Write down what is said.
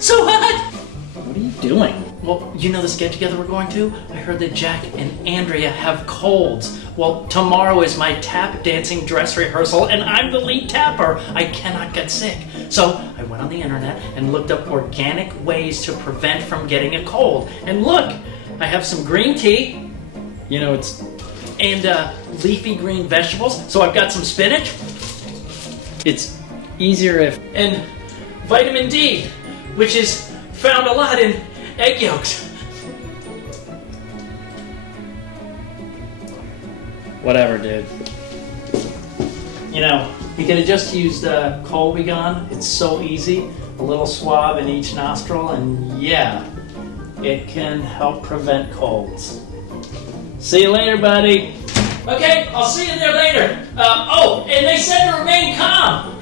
So what? What are you doing? Well, you know this get-together we're going to? I heard that Jack and Andrea have colds. Well, tomorrow is my tap dancing dress rehearsal, and I'm the lead tapper. I cannot get sick. So I went on the internet and looked up organic ways to prevent from getting a cold. And look, I have some green tea. You know, and leafy green vegetables. So I've got some spinach. It's easier if... And vitamin D, which is found a lot in egg yolks. Whatever, dude. You know, you could have just used Colbigon. It's so easy. A little swab in each nostril, and yeah, it can help prevent colds. See you later, buddy. Okay, I'll see you there later. Oh, and they said to remain calm.